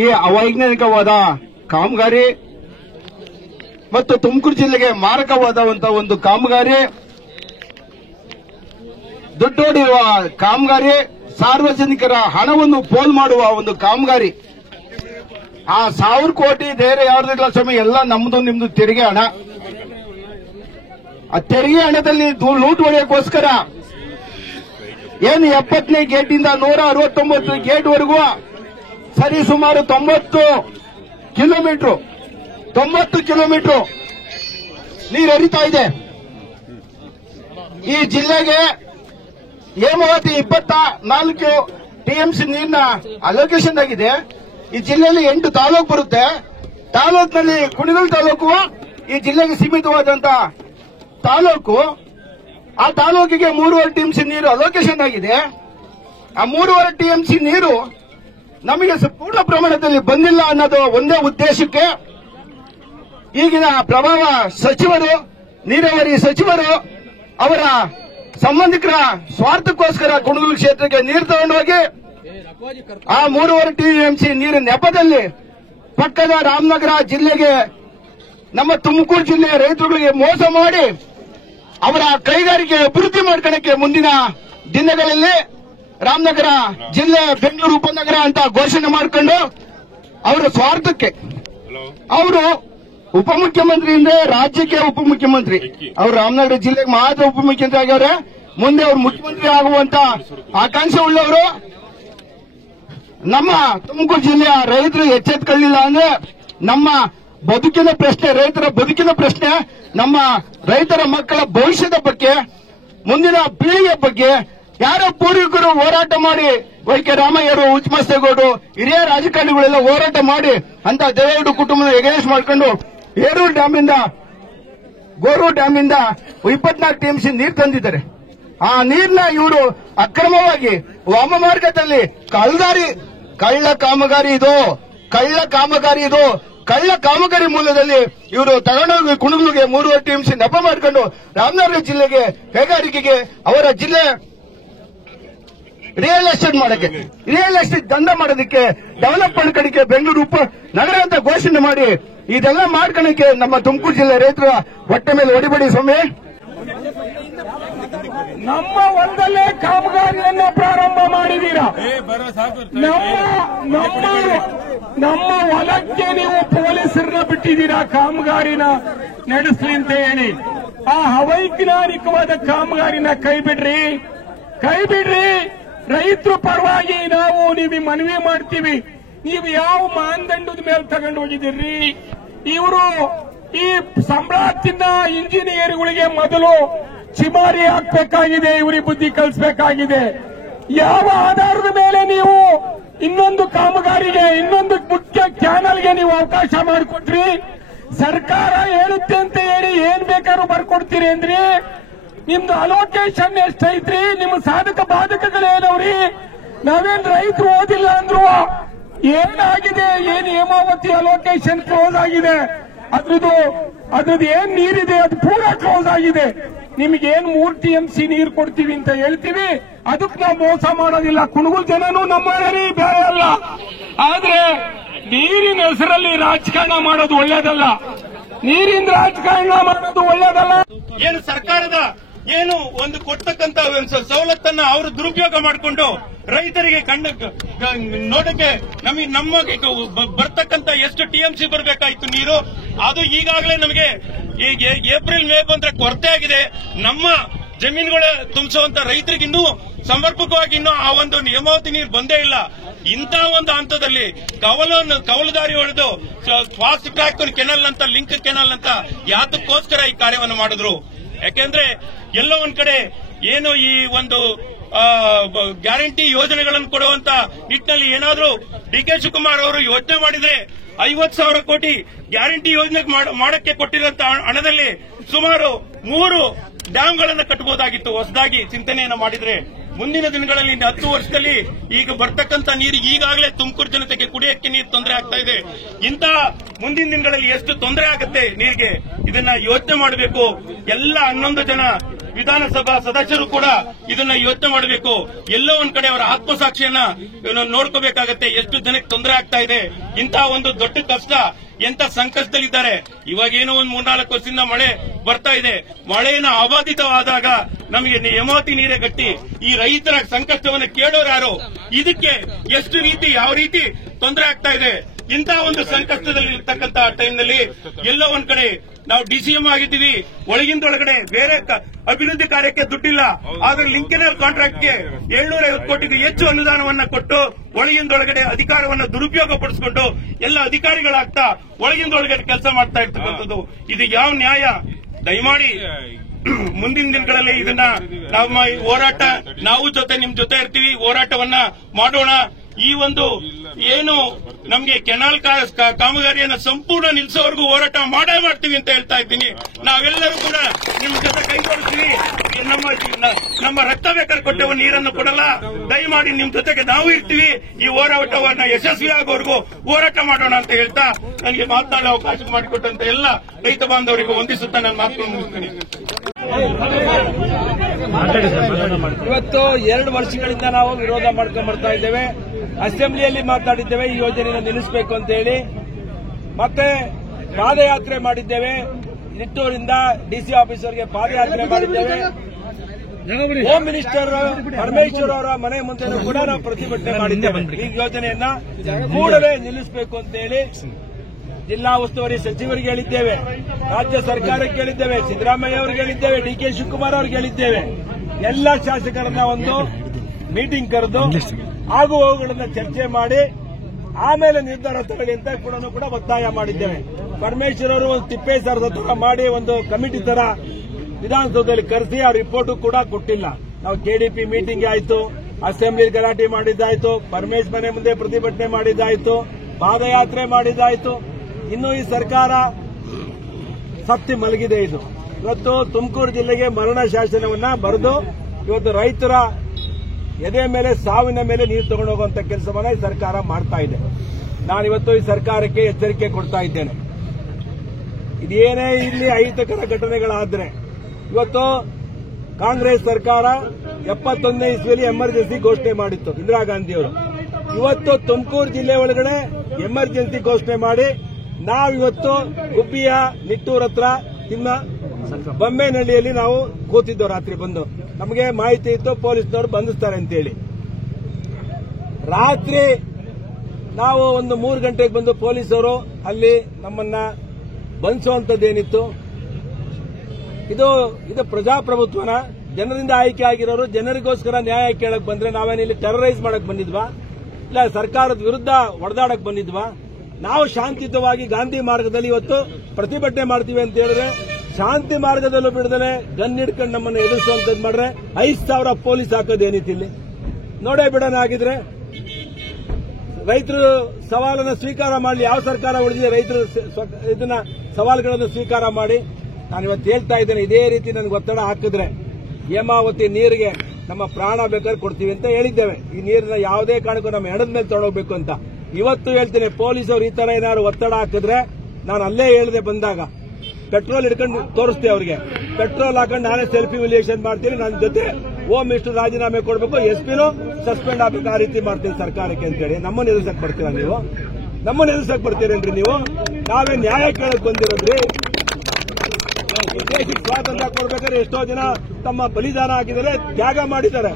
ಈ ಅವೈಜ್ಞಾನಿಕವಾದ ಕಾಮಗಾರಿ ಮತ್ತು ತುಮಕೂರು ಜಿಲ್ಲೆಗೆ ಮಾರಕವಾದಂತಹ ಒಂದು ಕಾಮಗಾರಿ, ದುಡ್ಡು ಹೊಡೆಯುವ ಕಾಮಗಾರಿ, ಸಾರ್ವಜನಿಕರ ಹಣವನ್ನು ಪೋಲ್ ಮಾಡುವ ಒಂದು ಕಾಮಗಾರಿ. ಆ 1000 ಕೋಟಿ ಬೇರೆ ಯಾರ್ದಿಲ್ಲ ಸ್ವಾಮಿ, ಎಲ್ಲ ನಮ್ದು ನಿಮ್ದು ತೆರಿಗೆ ಹಣ. ಆ ತೆರಿಗೆ ಹಣದಲ್ಲಿ ಲೂಟ್ ಹೊಡೆಯೋಕ್ಕೋಸ್ಕರ ಏನು 70ನೇ ಗೇಟಿಂದ 169 ಗೇಟ್ವರೆಗೂ ಸರಿ ಸುಮಾರು 90 ಕಿಲೋಮೀಟರ್ ನೀರು ಹರಿತಾ ಇದೆ. ಈ ಜಿಲ್ಲೆಗೆ ಹೇಮಾವತಿ 24 ಟಿಎಂಸಿ ನೀರಿನ ಅಲೋಕೇಶನ್ ಆಗಿದೆ. ಈ ಜಿಲ್ಲೆಯಲ್ಲಿ 8 ತಾಲೂಕು ಬರುತ್ತೆ. ತಾಲೂಕಿನಲ್ಲಿ ಕುಣಿಗಲ್ ತಾಲೂಕು ಈ ಜಿಲ್ಲೆಗೆ ಸೀಮಿತವಾದಂತ ತಾಲೂಕು. ಆ ತಾಲೂಕಿಗೆ 3.5 ಟಿಎಂಸಿ ನೀರು ಅಲೋಕೇಶನ್ ಆಗಿದೆ. ಆ 3.5 ಟಿಎಂಸಿ ನೀರು ನಮಗೆ ಪೂರ್ಣ ಪ್ರಮಾಣದಲ್ಲಿ ಬಂದಿಲ್ಲ ಅನ್ನೋದು ಒಂದೇ ಉದ್ದೇಶಕ್ಕೆ ಈಗಿನ ಪ್ರಭಾವ ಸಚಿವರು, ನೀರಾವರಿ ಸಚಿವರು ಅವರ ಸಂಬಂಧಿಕರ ಸ್ವಾರ್ಥಕ್ಕೋಸ್ಕರ ಕುಣಗಲ್ ಕ್ಷೇತ್ರಕ್ಕೆ ನೀರು ತಗೊಂಡೋಗಿ ಆ 3.5 ಟಿಎಂಸಿ ನೀರಿನ ನೆಪದಲ್ಲಿ ಪಕ್ಕದ ರಾಮನಗರ ಜಿಲ್ಲೆಗೆ, ನಮ್ಮ ತುಮಕೂರು ಜಿಲ್ಲೆಯ ರೈತರುಗಳಿಗೆ ಮೋಸ ಮಾಡಿ ಅವರ ಕೈಗಾರಿಕೆ ಅಭಿವೃದ್ಧಿ ಮಾಡ್ಕೊಳ್ಳಕ್ಕೆ ಮುಂದಿನ ದಿನಗಳಲ್ಲಿ ರಾಮನಗರ ಜಿಲ್ಲೆ ಬೆಂಗಳೂರು ಉಪನಗರ ಅಂತ ಘೋಷಣೆ ಮಾಡಿಕೊಂಡು ಅವರ ಸ್ವಾರ್ಥಕ್ಕೆ ಅವರು ಉಪಮುಖ್ಯಮಂತ್ರಿಯಿಂದ ರಾಜ್ಯಕ್ಕೆ ಉಪಮುಖ್ಯಮಂತ್ರಿ, ಅವರು ರಾಮನಗರ ಜಿಲ್ಲೆಗೆ ಮಾತ್ರ ಉಪಮುಖ್ಯಮಂತ್ರಿ ಆಗ್ಯವ್ರೆ. ಮುಂದೆ ಅವರು ಮುಖ್ಯಮಂತ್ರಿ ಆಗುವಂತ ಆಕಾಂಕ್ಷೆ ಉಳ್ಳವರು. ನಮ್ಮ ತುಮಕೂರು ಜಿಲ್ಲೆಯ ರೈತರು ಎಚ್ಚೆತ್ತುಕೊಳ್ಳಿಲ್ಲ ಅಂದ್ರೆ ನಮ್ಮ ಬದುಕಿನ ಪ್ರಶ್ನೆ, ರೈತರ ಬದುಕಿನ ಪ್ರಶ್ನೆ, ನಮ್ಮ ರೈತರ ಮಕ್ಕಳ ಭವಿಷ್ಯದ ಬಗ್ಗೆ, ಮುಂದಿನ ಪೀಳಿಗೆ ಬಗ್ಗೆ ಯಾರೋ ಪೂರ್ವಿಕರು ಹೋರಾಟ ಮಾಡಿ, ವೈ.ಕೆ. ರಾಮಯ್ಯರು, ಉಚ್ಚಮಸ್ತೇಗೌಡರು, ಹಿರಿಯ ರಾಜಕಾರಣಿಗಳೆಲ್ಲ ಹೋರಾಟ ಮಾಡಿ ಅಂತ ದೇವೇಗೌಡ ಕುಟುಂಬದ ಎಗೇನ್ಸ್ಟ್ ಮಾಡ್ಕೊಂಡು ಹೇರೂರು ಡ್ಯಾಮಿಂದ, ಗೋರೂರು ಡ್ಯಾಮಿಂದ 24 ಟಿಎಂಸಿ ನೀರು ತಂದಿದ್ದಾರೆ. ಆ ನೀರನ್ನ ಇವರು ಅಕ್ರಮವಾಗಿ ವಾಮಮಾರ್ಗದಲ್ಲಿ ಕಳ್ಳ ಕಾಮಗಾರಿ ಇದು ಕಳ್ಳ ಕಾಮಗಾರಿ ಮೂಲದಲ್ಲಿ ಇವರು ತಗೊಂಡೋಗಿ ಕುಣಗಲ್ಗೆ 3.5 ಟಿಎಂಸಿ ನೆಪ ಮಾಡಿಕೊಂಡು ರಾಮನಗರ ಜಿಲ್ಲೆಗೆ ಕೈಗಾರಿಕೆಗೆ ಅವರ ಜಿಲ್ಲೆ ರಿಯಲ್ ಎಸ್ಟೇಟ್ ದಂಧ ಮಾಡೋದಕ್ಕೆ, ಡೆವಲಪ್ ಮಾಡ್ಕೊಳ್ಳಿಕ್ಕೆ ಬೆಂಗಳೂರು ನಗರ ಅಂತ ಘೋಷಣೆ ಮಾಡಿ ಇದೆಲ್ಲ ಮಾಡ್ಕೊಳ್ಳಿಕ್ಕೆ ನಮ್ಮ ತುಮಕೂರು ಜಿಲ್ಲೆ ರೈತರ ಹೊಟ್ಟೆ ಮೇಲೆ ಹೊಡಿಬೇಡಿ ಸ್ವಾಮಿ. ನಮ್ಮ ಹೊಲದಲ್ಲೇ ಕಾಮಗಾರಿಯನ್ನು ಪ್ರಾರಂಭ ಮಾಡಿದೀರಾ. ನಮ್ಮ ಹೊಲಕ್ಕೆ ನೀವು ಪೊಲೀಸರನ್ನ ಬಿಟ್ಟಿದ್ದೀರಾ ಕಾಮಗಾರಿನ ನಡೆಸಲಿ ಅಂತ ಹೇಳಿ. ಆ ಅವೈಜ್ಞಾನಿಕವಾದ ಕಾಮಗಾರಿನ ಕೈ ಬಿಡ್ರಿ. ರೈತರ ಪರವಾಗಿ ನಾವು ನಿಮಗೆ ಮನವಿ ಮಾಡ್ತೀವಿ. ನೀವು ಯಾವ ಮಾನದಂಡದ ಮೇಲೆ ತಗೊಂಡು ಹೋಗಿದ್ದೀರಿ? ಇವರು ಈ ಸಂಬಳ ತಿನ್ನ ಇಂಜಿನಿಯರ್ಗಳಿಗೆ ಮೊದಲು ಚಿಮಾರಿ ಹಾಕಬೇಕಾಗಿದೆ, ಇವರಿಗೆ ಬುದ್ಧಿ ಕಲಿಸಬೇಕಾಗಿದೆ. ಯಾವ ಆಧಾರದ ಮೇಲೆ ನೀವು ಇನ್ನೊಂದು ಕಾಮಗಾರಿಗೆ, ಇನ್ನೊಂದು ಮುಖ್ಯ ಚಾನಲ್ಗೆ ನೀವು ಅವಕಾಶ ಮಾಡಿಕೊಟ್ರಿ? ಸರ್ಕಾರ ಹೇಳುತ್ತೆ ಅಂತ ಹೇಳಿ ಏನ್ ಬೇಕಾದ್ರೂ ಬರ್ಕೊಡ್ತೀರಿ ಅಂದ್ರಿ. ನಿಮ್ದು ಅಲೋಕೇಶನ್ ಎಷ್ಟೈತ್ರಿ? ನಿಮ್ಮ ಸಾಧಕ ಬಾಧಕಗಳೇನವ್ರಿ? ನಾವೇನ್ ರೈತರು ಓದಿಲ್ಲ ಅಂದ್ರು ಏನಾಗಿದೆ? ಏನ್ ಹೇಮಾವತಿ ಅಲೋಕೇಶನ್ ಕ್ಲೋಸ್ ಆಗಿದೆ, ಅದ್ರದ್ದು ಏನ್ ನೀರಿದೆ ಅದು ಪೂರಾ ಕ್ಲೋಸ್ ಆಗಿದೆ. ನಿಮ್ಗೇನ್ 3 ಟಿಎಂಸಿ ನೀರು ಕೊಡ್ತೀವಿ ಅಂತ ಹೇಳ್ತೀವಿ, ಅದಕ್ಕೆ ನಾವು ಮೋಸ ಮಾಡೋದಿಲ್ಲ. ಕುಣಗಲ್ ಜನನು ನಮ್ಮಲ್ಲಿ ಬೇರೆ ಅಲ್ಲ. ಆದ್ರೆ ನೀರಿನ ಹೆಸರಲ್ಲಿ ರಾಜಕಾರಣ ಮಾಡೋದು ಒಳ್ಳೇದಲ್ಲ. ನೀರಿನ ರಾಜಕಾರಣ ಮಾಡೋದು ಒಳ್ಳೇದಲ್ಲ. ಏನು ಸರ್ಕಾರದ ಏನು ಒಂದು ಕೊಡ್ತಕ್ಕಂತ ಸವಲತ್ತನ್ನ ಅವರು ದುರುಪಯೋಗ ಮಾಡಿಕೊಂಡು ರೈತರಿಗೆ ನೋಡಕ್ಕೆ ನಮಗೆ ಬರ್ತಕ್ಕಂತ ಎಷ್ಟು ಟಿಎಂಸಿ ಬರಬೇಕಾಯ್ತು ನೀರು, ಅದು ಈಗಾಗಲೇ ನಮಗೆ ಈಗ ಏಪ್ರಿಲ್ ಮೇ ಬಂದ್ರೆ ಕೊರತೆ ಆಗಿದೆ. ನಮ್ಮ ಜಮೀನುಗಳ ತುಂಬಿಸುವಂತ ರೈತರಿಗೆ ಇನ್ನೂ ಸಮರ್ಪಕವಾಗಿ ಇನ್ನೂ ಆ ಒಂದು ಹೇಮಾವತಿ ನೀರು ಬಂದೇ ಇಲ್ಲ. ಇಂಥ ಒಂದು ಹಂತದಲ್ಲಿ ಕವಲುದಾರಿ ಹೊಡೆದು ಫಾಸ್ಟ್ ಟ್ರ್ಯಾಕ್ ಕೆನಲ್ ಅಂತ, ಲಿಂಕ್ ಕೆನಲ್ ಅಂತ ಯಾತಕ್ಕೋಸ್ಕರ ಈ ಕಾರ್ಯವನ್ನು ಮಾಡಿದ್ರು? ಯಾಕೆಂದ್ರೆ ಎಲ್ಲೋ ಒಂದ್ ಕಡೆ ಏನು ಈ ಒಂದು ಗ್ಯಾರಂಟಿ ಯೋಜನೆಗಳನ್ನು ಕೊಡುವಂತ ನಿಟ್ಟಿನಲ್ಲಿ ಏನಾದ್ರೂ ಡಿ.ಕೆ. ಶಿವಕುಮಾರ್ ಅವರು ಯೋಚನೆ ಮಾಡಿದ್ರೆ 50,000 ಕೋಟಿ ಗ್ಯಾರಂಟಿ ಯೋಜನೆ ಮಾಡಕ್ಕೆ ಕೊಟ್ಟಿರುವಂತ ಹಣದಲ್ಲಿ ಸುಮಾರು 3 ಡ್ಯಾಂಗಳನ್ನು ಕಟ್ಟಬಹುದಾಗಿತ್ತು. ಹೊಸದಾಗಿ ಚಿಂತನೆಯನ್ನು ಮಾಡಿದ್ರೆ ಮುಂದಿನ ದಿನಗಳಲ್ಲಿ 10 ವರ್ಷದಲ್ಲಿ ಈಗ ಬರ್ತಕ್ಕಂಥ ನೀರು ಈಗಾಗಲೇ ತುಮಕೂರು ಜನತೆಗೆ ಕುಡಿಯಕ್ಕೆ ನೀರು ತೊಂದರೆ ಆಗ್ತಾ ಇದೆ. ಇಂಥ ಮುಂದಿನ ದಿನಗಳಲ್ಲಿ ಎಷ್ಟು ತೊಂದರೆ ಆಗುತ್ತೆ ನೀರಿಗೆ, ಇದನ್ನ ಯೋಚನೆ ಮಾಡಬೇಕು. ಎಲ್ಲ 11 ಜನ ವಿಧಾನಸಭಾ ಸದಸ್ಯರು ಕೂಡ ಇದನ್ನ ಯೋಚನೆ ಮಾಡಬೇಕು. ಎಲ್ಲೋ ಒಂದ್ ಕಡೆ ಅವರ ಆತ್ಮಸಾಕ್ಷಿಯನ್ನ ನೋಡ್ಕೋಬೇಕಾಗತ್ತೆ. ಎಷ್ಟು ಜನಕ್ಕೆ ತೊಂದರೆ ಆಗ್ತಾ ಇದೆ, ಇಂತಹ ಒಂದು ದೊಡ್ಡ ಕಷ್ಟ, ಎಂತ ಸಂಕಷ್ಟದಲ್ಲಿದ್ದಾರೆ. ಇವಾಗೇನೋ ಒಂದು 3-4 ವರ್ಷದಿಂದ ಮಳೆ ಬರ್ತಾ ಇದೆ. ಮಳೆನ ಅಬಾಧಿತವಾದಾಗ ನಮಗೆ ಯಮಾತಿ ನೀರೇ ಗಟ್ಟಿ. ಈ ರೈತರ ಸಂಕಷ್ಟವನ್ನು ಕೇಳೋರು ಯಾರು? ಇದಕ್ಕೆ ಎಷ್ಟು ರೀತಿ ಯಾವ ರೀತಿ ತೊಂದರೆ ಆಗ್ತಾ ಇದೆ. ಇಂತಹ ಒಂದು ಸಂಕಷ್ಟದಲ್ಲಿ ಇರ್ತಕ್ಕಂಥ ಟೈಮ್ನಲ್ಲಿ ಎಲ್ಲೋ ಒಂದ್ ಕಡೆ ನಾವು ಡಿಸಿಎಂ ಆಗಿದ್ದೀವಿ, ಒಳಗಿಂದೊಳಗಡೆ ಬೇರೆ ಅಭಿವೃದ್ಧಿ ಕಾರ್ಯಕ್ಕೆ ದುಡ್ಡಿಲ್ಲ. ಆದ್ರೆ ಲಿಂಕೆನರ್ ಕಾಂಟ್ರಾಕ್ಟ್ಗೆ 750 ಕೋಟಿಗೂ ಹೆಚ್ಚು ಅನುದಾನವನ್ನ ಕೊಟ್ಟು ಒಳಗಿಂದೊಳಗಡೆ ಅಧಿಕಾರವನ್ನು ದುರುಪಯೋಗ ಪಡಿಸಿಕೊಂಡು ಎಲ್ಲ ಅಧಿಕಾರಿಗಳಾಗ್ತಾ ಒಳಗಿಂದೊಳಗಡೆ ಕೆಲಸ ಮಾಡ್ತಾ ಇರ್ತಕ್ಕಂಥದ್ದು. ಇದು ಯಾವ ನ್ಯಾಯ? ದಯಮಾಡಿ ಮುಂದಿನ ದಿನಗಳಲ್ಲಿ ಇದನ್ನ ನಮ್ಮ ಹೋರಾಟ, ನಾವು ನಿಮ್ ಜೊತೆ ಇರ್ತೀವಿ, ಹೋರಾಟವನ್ನ ಮಾಡೋಣ. ಈ ಒಂದು ಏನು ನಮಗೆ ಕೆನಾಲ್ ಕಾಮಗಾರಿಯನ್ನು ಸಂಪೂರ್ಣ ನಿಲ್ಲಿಸೋವರೆಗೂ ಹೋರಾಟ ಮಾಡೇ ಮಾಡ್ತೀವಿ ಅಂತ ಹೇಳ್ತಾ ಇದ್ದೀನಿ. ನಾವೆಲ್ಲರೂ ಕೂಡ ನಿಮ್ ಜೊತೆ ಕೈ ಜೋಡಿಸ್ತೀವಿ. ನಮ್ಮ ರಕ್ತ ಬೇಕಾದ್ರೆ ಕೊಟ್ಟೆವ ನೀರನ್ನು ಕೊಡಲ್ಲ. ದಯಮಾಡಿ ನಿಮ್ ಜೊತೆಗೆ ನಾವು ಇರ್ತೀವಿ. ಈ ಹೋರಾಟವನ್ನ ಯಶಸ್ವಿ ಆಗೋವರೆಗೂ ಹೋರಾಟ ಮಾಡೋಣ ಅಂತ ಹೇಳ್ತಾ ನನಗೆ ಮಾತನಾಡೋ ಅವಕಾಶ ಮಾಡಿಕೊಟ್ಟಂತ ಎಲ್ಲ ರೈತ ಬಾಂಧವರಿಗೂ ವಂದಿಸುತ್ತಾ ನಾನು ಮಾತನ್ನು ಮುಗಿಸ್ತೀನಿ. ಇವತ್ತು 2 ವರ್ಷಗಳಿಂದ ನಾವು ವಿರೋಧ ಮಾಡ್ಕೊಂಡು ಬರ್ತಾ ಇದ್ದೇವೆ. ಅಸೆಂಬ್ಲಿಯಲ್ಲಿ ಮಾತಾಡಿದ್ದೇವೆ ಈ ಯೋಜನೆಯನ್ನು ನಿಲ್ಲಿಸಬೇಕು ಅಂತ ಹೇಳಿ. ಮತ್ತೆ ಪಾದಯಾತ್ರೆ ಮಾಡಿದ್ದೇವೆ. ನಿಟ್ಟೂರಿಂದ ಡಿಸಿ ಆಫೀಸರ್ಗೆ ಪಾದಯಾತ್ರೆ ಮಾಡಿದ್ದೇವೆ. ಹೋಮ್ ಮಿನಿಸ್ಟರ್ ಪರಮೇಶ್ವರ್ ಅವರ ಮನೆ ಮುಂದೆ ಕೂಡ ನಾವು ಪ್ರತಿಭಟನೆ ಮಾಡಿದ್ದೇವೆ. ಈ ಯೋಜನೆಯನ್ನ ಕೂಡಲೇ ನಿಲ್ಲಿಸಬೇಕು ಅಂತ ಹೇಳಿ ಜಿಲ್ಲಾ ಉಸ್ತುವಾರಿ ಸಚಿವರಿಗೆ ಹೇಳಿದ್ದೇವೆ, ರಾಜ್ಯ ಸರ್ಕಾರಕ್ಕೆ ಹೇಳಿದ್ದೇವೆ, ಸಿದ್ದರಾಮಯ್ಯ ಅವರಿಗೆ ಹೇಳಿದ್ದೇವೆ, ಡಿಕೆ ಶಿವಕುಮಾರ್ ಅವರಿಗೆ ಹೇಳಿದ್ದೇವೆ. ಎಲ್ಲ ಶಾಸಕರನ್ನ ಒಂದು ಮೀಟಿಂಗ್ ಕರೆದು ಆಗು ಹೋಗುಗಳನ್ನ ಚರ್ಚೆ ಮಾಡಿ ಆಮೇಲೆ ನಿರ್ಧಾರ ತಗೊಳ್ಳಿ ಅಂತ ಕೂಡ ಒತ್ತಾಯ ಮಾಡಿದ್ದೇವೆ. ಪರಮೇಶ್ವರ್ ಅವರು ಒಂದು ತಿಪ್ಪೇಸರದ ತರ ಮಾಡಿ ಒಂದು ಕಮಿಟಿ ತರ ವಿಧಾನಸೌಧದಲ್ಲಿ ಕರೆಸಿ ಆ ರಿಪೋರ್ಟ್ ಕೂಡ ಕೊಟ್ಟಿಲ್ಲ. ನಾವು ಕೆಡಿಪಿ ಮೀಟಿಂಗ್ ಆಯ್ತು, ಅಸೆಂಬ್ಲಿ ಗಲಾಟೆ ಮಾಡಿದ್ದಾಯ್ತು, ಪರಮೇಶ್ ಮನೆ ಮುಂದೆ ಪ್ರತಿಭಟನೆ ಮಾಡಿದ್ದಾಯ್ತು, ಪಾದಯಾತ್ರೆ ಮಾಡಿದ್ದಾಯ್ತು. ಇನ್ನು ಈ ಸರ್ಕಾರ ಸತ್ತಿ ಮಲಗಿದೆ. ಇದು ಇವತ್ತು ತುಮಕೂರು ಜಿಲ್ಲೆಗೆ ಮರಣ ಶಾಸನವನ್ನ ಬರೆದು ಇವತ್ತು ರೈತರ ಎದೆ ಮೇಲೆ ಸಾವಿನ ಮೇಲೆ ನೀರು ತಗೊಂಡು ಹೋಗುವಂತ ಕೆಲಸವನ್ನ ಈ ಸರ್ಕಾರ ಮಾಡ್ತಾ ಇದೆ. ನಾನಿವತ್ತು ಈ ಸರ್ಕಾರಕ್ಕೆ ಎಚ್ಚರಿಕೆ ಕೊಡ್ತಾ ಇದ್ದೇನೆ. ಇದೇನೇ ಇಲ್ಲಿ ಅಹಿತಕರ ಘಟನೆಗಳಾದ್ರೆ, ಇವತ್ತು ಕಾಂಗ್ರೆಸ್ ಸರ್ಕಾರ 71ನೇ ಇಸ್ವಿಯಲ್ಲಿ ಎಮರ್ಜೆನ್ಸಿ ಘೋಷಣೆ ಮಾಡಿತ್ತು ಇಂದಿರಾ ಗಾಂಧಿಯವರು. ಇವತ್ತು ತುಮಕೂರು ಜಿಲ್ಲೆ ಒಳಗಡೆ ಎಮರ್ಜೆನ್ಸಿ ಘೋಷಣೆ ಮಾಡಿ ನಾವಿವತ್ತು ಗುಬ್ಬಿಯ ನಿಟ್ಟೂರ್ ಹತ್ರ ಬೊಮ್ಮೇನಹಳ್ಳಿಯಲ್ಲಿ ನಾವು ಕೂತಿದ್ದೋ. ರಾತ್ರಿ ಬಂದು ನಮಗೆ ಮಾಹಿತಿ ಇತ್ತು ಪೊಲೀಸ್ನವರು ಬಂಧಿಸ್ತಾರೆ ಅಂತೇಳಿ. ರಾತ್ರಿ ನಾವು ಒಂದು 3 ಗಂಟೆಗೆ ಬಂದು ಪೊಲೀಸರು ಅಲ್ಲಿ ನಮ್ಮನ್ನ ಬಂಧಿಸುವಂತದ್ದೇನಿತ್ತು? ಇದು ಪ್ರಜಾಪ್ರಭುತ್ವನ? ಜನರಿಂದ ಆಯ್ಕೆ ಆಗಿರೋರು ಜನರಿಗೋಸ್ಕರ ನ್ಯಾಯ ಕೇಳಕ್ ಬಂದ್ರೆ ನಾವೇನಿಲ್ಲಿ ಟೆರರೈಸ್ ಮಾಡಕ್ ಬಂದಿದ್ವಾ? ಇಲ್ಲ ಸರ್ಕಾರದ ವಿರುದ್ಧ ಹೊಡೆದಾಡಕ್ ಬಂದಿದ್ವಾ? ನಾವು ಶಾಂತಿಯುತವಾಗಿ ಗಾಂಧಿ ಮಾರ್ಗದಲ್ಲಿ ಇವತ್ತು ಪ್ರತಿಭಟನೆ ಮಾಡ್ತೀವಿ ಅಂತ ಹೇಳಿದ್ರೆ ಶಾಂತಿ ಮಾರ್ಗದಲ್ಲೂ ಬಿಡದಲೆ ಗನ್ ಹಿಡ್ಕೊಂಡು ನಮ್ಮನ್ನು ಎದುರಿಸುವಂತದ್ದು ಮಾಡ್ರೆ 5,000 ಪೊಲೀಸ್ ಹಾಕೋದೇನಿತ್ತು ಇಲ್ಲಿ? ನೋಡೇ ಬಿಡೋಣ. ಆಗಿದ್ರೆ ರೈತರು ಸವಾಲನ್ನು ಸ್ವೀಕಾರ ಮಾಡಲಿ. ಯಾವ ಸರ್ಕಾರ ಉಳಿದಿದೆ ರೈತರು ಇದನ್ನ ಸವಾಲುಗಳನ್ನು ಸ್ವೀಕಾರ ಮಾಡಿ? ನಾನಿವತ್ತು ಹೇಳ್ತಾ ಇದ್ದೇನೆ, ಇದೇ ರೀತಿ ನನಗೆ ಒತ್ತಡ ಹಾಕಿದ್ರೆ ಹೇಮಾವತಿ ನೀರಿಗೆ ನಮ್ಮ ಪ್ರಾಣ ಬೇಕಾದ್ರೆ ಕೊಡ್ತೀವಿ ಅಂತ ಹೇಳಿದ್ದೇವೆ. ಈ ನೀರನ್ನ ಯಾವುದೇ ಕಾರಣಕ್ಕೂ ನಮ್ಮ ಹೆಣದ ಮೇಲೆ ತೊಡಗಬೇಕು ಅಂತ ಇವತ್ತು ಹೇಳ್ತೇನೆ. ಪೊಲೀಸರು ಈ ತರ ಏನಾದ್ರು ಒತ್ತಡ ಹಾಕಿದ್ರೆ ನಾನು ಅಲ್ಲೇ ಹೇಳಿದೆ ಬಂದಾಗ, ಪೆಟ್ರೋಲ್ ಹಿಡ್ಕೊಂಡು ತೋರಿಸ್ತೇವೆ ಅವ್ರಿಗೆ. ಪೆಟ್ರೋಲ್ ಹಾಕೊಂಡು ನಾನೇ ಸೆಲ್ಫಿ ವಿಲಿಯೇಷನ್ ಮಾಡ್ತೀನಿ, ನನ್ನ ಜೊತೆ ಹೋಮ್ ಮಿನಿಸ್ಟರ್ ರಾಜೀನಾಮೆ ಕೊಡಬೇಕು, ಎಸ್ಪಿನೂ ಸಸ್ಪೆಂಡ್ ಆಗಬೇಕು, ಆ ರೀತಿ ಮಾಡ್ತೀನಿ ಸರ್ಕಾರಕ್ಕೆ ಅಂತೇಳಿ. ನಮ್ಮನ್ನು ಎದುರಿಸಕ್ ಬರ್ತೀರಾ ನೀವು? ನಮ್ಮನ್ನು ಎದುರಿಸಕ್ ಬರ್ತೀರೇನ್ರಿ ನೀವು? ನಾವೇ ನ್ಯಾಯ ಕೇಳಕ್ ಬಂದಿರೋದ್ರಿ. ದೇಶಕ್ಕೆ ಸ್ವಾತಂತ್ರ್ಯ ಕೊಡ್ಬೇಕಾದ್ರೆ ಎಷ್ಟೋ ಜನ ತಮ್ಮ ಬಲಿದಾನ ಹಾಕಿದರೆ, ತ್ಯಾಗ ಮಾಡಿದ್ದಾರೆ.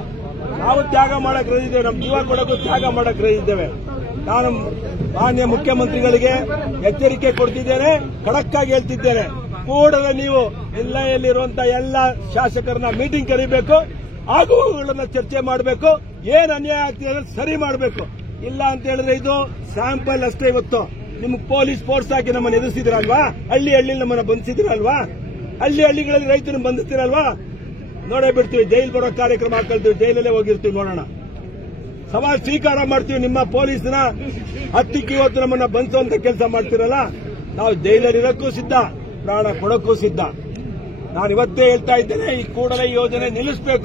ನಾವು ತ್ಯಾಗ ಮಾಡಕ್ ಇದ್ದೇವೆ, ನಮ್ಮ ಜೀವ ಕೊಡೋಕ್ಕೂ ತ್ಯಾಗ ಮಾಡಕ್ ಇದ್ದೇವೆ. ನಾನು ಮಾನ್ಯ ಮುಖ್ಯಮಂತ್ರಿಗಳಿಗೆ ಎಚ್ಚರಿಕೆ ಕೊಡ್ತಿದ್ದೇನೆ, ಖಡಕ್ ಆಗಿ ಹೇಳ್ತಿದ್ದೇನೆ. ಕೂಡಲೇ ನೀವು ಜಿಲ್ಲೆಯಲ್ಲಿರುವಂತಹ ಎಲ್ಲ ಶಾಸಕರನ್ನ ಮೀಟಿಂಗ್ ಕರೀಬೇಕು, ಆಗುವುಗಳನ್ನ ಚರ್ಚೆ ಮಾಡಬೇಕು, ಏನ್ ಅನ್ಯಾಯ ಆಗ್ತಿದೆ ಸರಿ ಮಾಡಬೇಕು. ಇಲ್ಲ ಅಂತ ಹೇಳಿದ್ರೆ ಇದು ಸ್ಯಾಂಪಲ್ ಅಷ್ಟೇ. ಇವತ್ತು ನಿಮ್ಗೆ ಪೊಲೀಸ್ ಫೋರ್ಸ್ ಹಾಕಿ ನಮ್ಮನ್ನು ಎದುರಿಸಿದ್ರಲ್ವಾ? ಹಳ್ಳಿ ನಮ್ಮನ್ನ ಬಂಧಿಸಿದ್ರಲ್ವಾ? ಹಳ್ಳಿಗಳಲ್ಲಿ ರೈತರನ್ನ ಬಂಧಿಸ್ತಿರಲ್ವಾ? ನೋಡೇ ಬಿಡ್ತೀವಿ. ಜೈಲ್ ಬರೋ ಕಾರ್ಯಕ್ರಮ ಹಾಕೊಳ್ತೀವಿ, ಜೈಲಲ್ಲೇ ಹೋಗಿರ್ತೀವಿ. ನೋಡೋಣ, ಸವಾಲ್ ಸ್ವೀಕಾರ ಮಾಡ್ತೀವಿ. ನಿಮ್ಮ ಪೊಲೀಸ್ನ ಹತ್ತಿಕ್ಕಿ ಇವತ್ತು ನಮ್ಮನ್ನ ಬಂಧಿಸುವಂತ ಕೆಲಸ ಮಾಡ್ತಿರಲ್ಲ, ನಾವು ಜೈಲಲ್ಲಿರೋಕ್ಕೂ ಸಿದ್ಧ, ಪ್ರಾಣ ಕೊಡೋಕ್ಕೂ ಸಿದ್ಧ. ನಾನು ಇವತ್ತೇ ಹೇಳ್ತಾ ಇದ್ದೇನೆ, ಈ ಕೂಡಲೇ ಯೋಜನೆ ನಿಲ್ಲಿಸಬೇಕು.